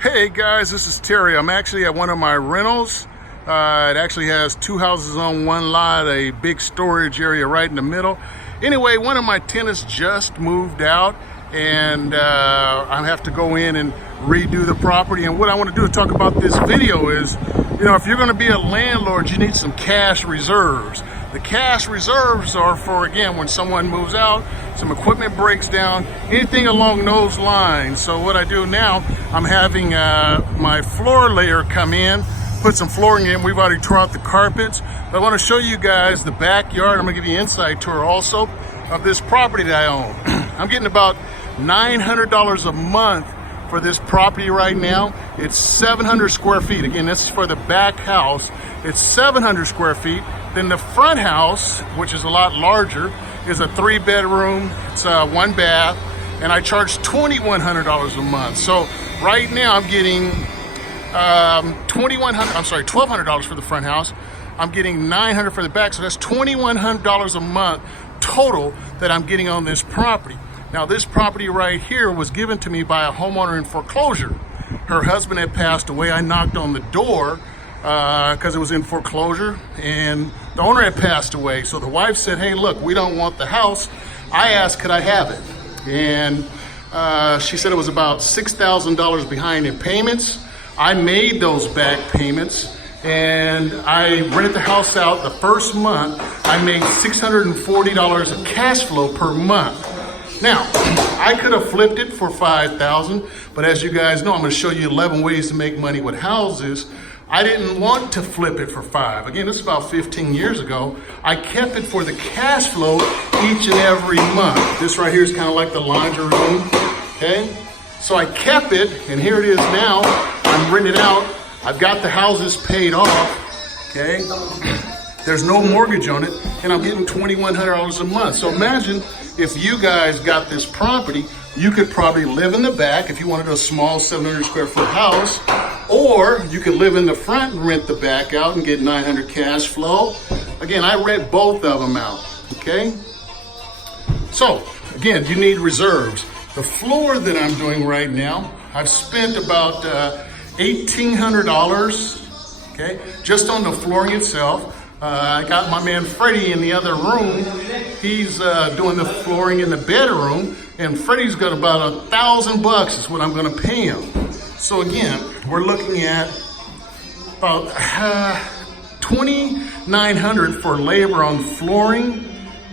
Hey guys, this is Terry. I'm actually at one of my rentals. It actually has two houses on one lot, a big storage area right in the middle. Anyway, one of my tenants just moved out and I have to go in and redo the property. And what I want to do to talk about this video is, if you're going to be a landlord, you need some cash reserves. The cash reserves are for, again, when someone moves out, some equipment breaks down, anything along those lines. So what I do now, I'm having my floor layer come in, put some flooring in. We've already tore out the carpets. But I want to show you guys the backyard. I'm going to give you an inside tour also of this property that I own. I'm getting about $900 a month for this property right now. It's 700 square feet. Again, this is for the back house. It's 700 square feet. Then the front house, which is a lot larger, is a 3-bedroom. It's one bath, and I charge $2,100 a month. So right now I'm getting $1,200 for the front house. I'm getting $900 for the back, so that's $2,100 a month total that I'm getting on this property. Now this property right here was given to me by a homeowner in foreclosure. Her husband had passed away. I knocked on the door because it was in foreclosure, and the owner had passed away. So the wife said, hey, look, we don't want the house. I asked, could I have it? And she said it was about $6,000 behind in payments. I made those back payments, and I rented the house out. The first month, I made $640 of cash flow per month. Now, I could have flipped it for $5,000, but as you guys know, I'm going to show you 11 ways to make money with houses. I didn't want to flip it for $5,000. Again, this is about 15 years ago. I kept it for the cash flow each and every month. This right here is kind of like the laundry room, okay? So I kept it, and here it is now. I'm renting it out. I've got the houses paid off, okay? There's no mortgage on it, and I'm getting $2,100 a month. So imagine if you guys got this property, you could probably live in the back if you wanted a small 700 square foot house, or you could live in the front and rent the back out and get $900 cash flow. Again, I rent both of them out, okay? So, again, you need reserves. The floor that I'm doing right now, I've spent about $1,800, okay, just on the flooring itself. I got my man Freddie in the other room. He's doing the flooring in the bedroom, and Freddie's got about $1,000 is what I'm going to pay him. So again, we're looking at about $2,900 for labor on flooring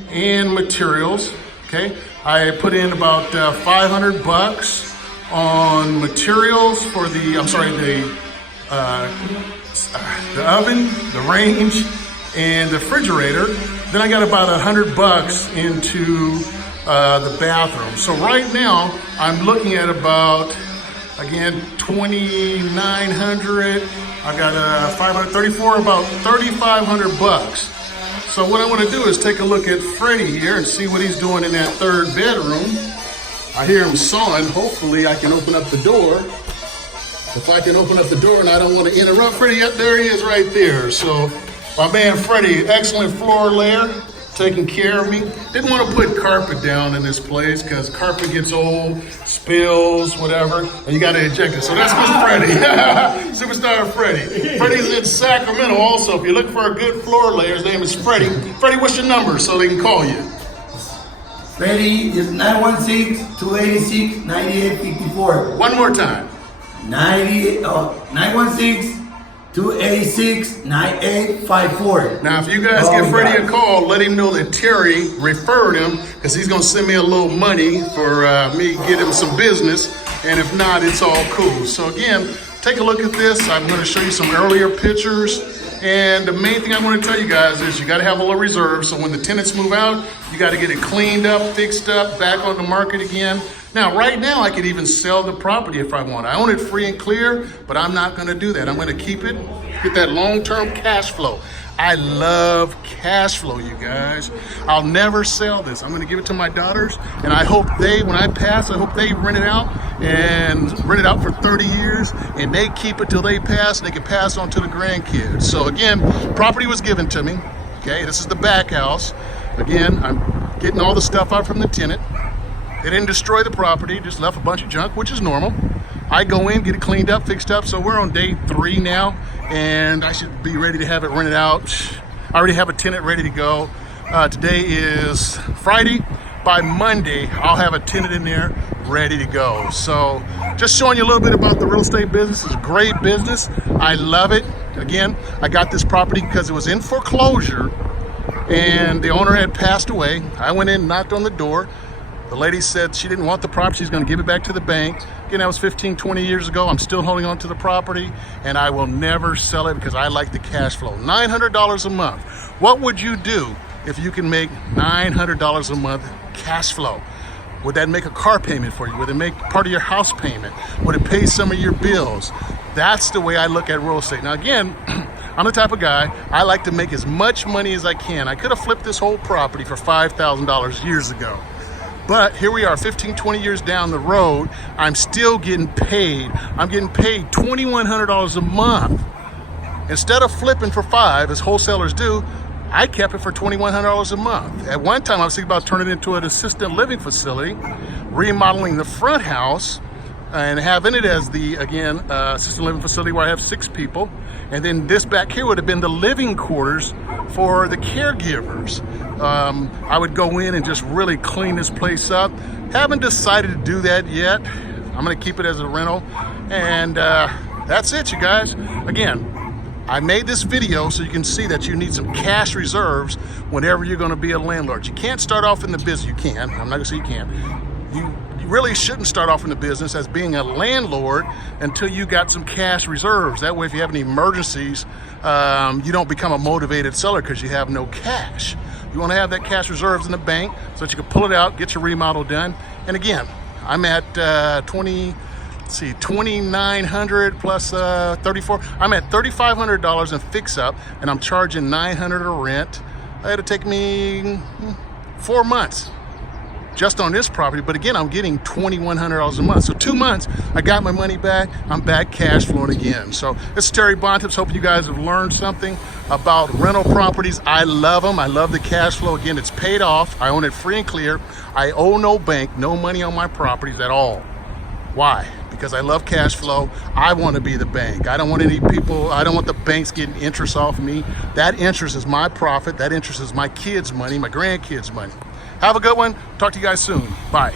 and materials. Okay, I put in about $500 on materials for the oven, the range, and the refrigerator. Then I got about $100 into the bathroom. So right now I'm looking at about, again, $2,900. I got 534, about $3,500. So what I want to do is take a look at Freddie here and see what he's doing in that third bedroom. I hear him sawing. Hopefully I can open up the door. If I can open up the door and I don't want to interrupt Freddie, yep, there he is right there. So my man Freddie, excellent floor layer, taking care of me. Didn't want to put carpet down in this place because carpet gets old, spills, whatever, and you got to eject it. So that's good Freddie, superstar Freddie. Freddie's in Sacramento also. If you're looking for a good floor layer, his name is Freddie. Freddie, what's your number so they can call you? Freddie is 916-286-9854. One more time. 916-286-9854. Now, if you guys give Freddie a call, let him know that Terry referred him, because he's going to send me a little money for me to get him some business. And if not, it's all cool. So again, take a look at this. I'm going to show you some earlier pictures. And the main thing I want to tell you guys is you got to have a little reserve. So when the tenants move out, you got to get it cleaned up, fixed up, back on the market again. Now, right now, I could even sell the property if I want. I own it free and clear, but I'm not going to do that. I'm going to keep it, get that long-term cash flow. I love cash flow, you guys. I'll never sell this. I'm going to give it to my daughters, and I hope when I pass, I hope they rent it out for 30 years, and they keep it till they pass, and they can pass on to the grandkids. So again, property was given to me. Okay, this is the back house. Again, I'm getting all the stuff out from the tenant. They didn't destroy the property, just left a bunch of junk, which is normal. I go in, get it cleaned up, fixed up. So we're on day 3 now, and I should be ready to have it rented out. I already have a tenant ready to go. Today is Friday. By Monday, I'll have a tenant in there ready to go. So just showing you a little bit about the real estate business. It's a great business. I love it. Again, I got this property because it was in foreclosure and the owner had passed away. I went in, knocked on the door. The lady said she didn't want the property. She's going to give it back to the bank. Again, that was 15, 20 years ago. I'm still holding on to the property, and I will never sell it because I like the cash flow. $900 a month. What would you do if you can make $900 a month cash flow? Would that make a car payment for you? Would it make part of your house payment? Would it pay some of your bills? That's the way I look at real estate. Now again, I'm the type of guy, I like to make as much money as I can. I could have flipped this whole property for $5,000 years ago. But here we are, 15, 20 years down the road, I'm still getting paid. I'm getting paid $2,100 a month. Instead of flipping for $5,000, as wholesalers do, I kept it for $2,100 a month. At one time, I was thinking about turning it into an assisted living facility, remodeling the front house, and having it as the, again, assisted living facility where I have 6 people. And then this back here would have been the living quarters for the caregivers. I would go in and just really clean this place up. Haven't decided to do that yet. I'm gonna keep it as a rental. And that's it, you guys. Again, I made this video so you can see that you need some cash reserves whenever you're gonna be a landlord. You can't start off in the business. You can, I'm not gonna say you can't. You really shouldn't start off in the business as being a landlord until you got some cash reserves. That way, if you have any emergencies, you don't become a motivated seller because you have no cash. You wanna have that cash reserves in the bank so that you can pull it out, get your remodel done. And again, I'm at 2,900 plus 34. I'm at $3,500 in fix up, and I'm charging $900 a rent. It'll take me 4 months just on this property, but again, I'm getting $2,100 a month. So 2 months, I got my money back. I'm back cash flowing again. So this is Terry Bontips. Hope you guys have learned something about rental properties. I love them. I love the cash flow. Again, it's paid off. I own it free and clear. I owe no bank, no money on my properties at all. Why? Because I love cash flow. I want to be the bank. I don't want any people, I don't want the banks getting interest off me. That interest is my profit. That interest is my kids' money, my grandkids' money. Have a good one. Talk to you guys soon. Bye.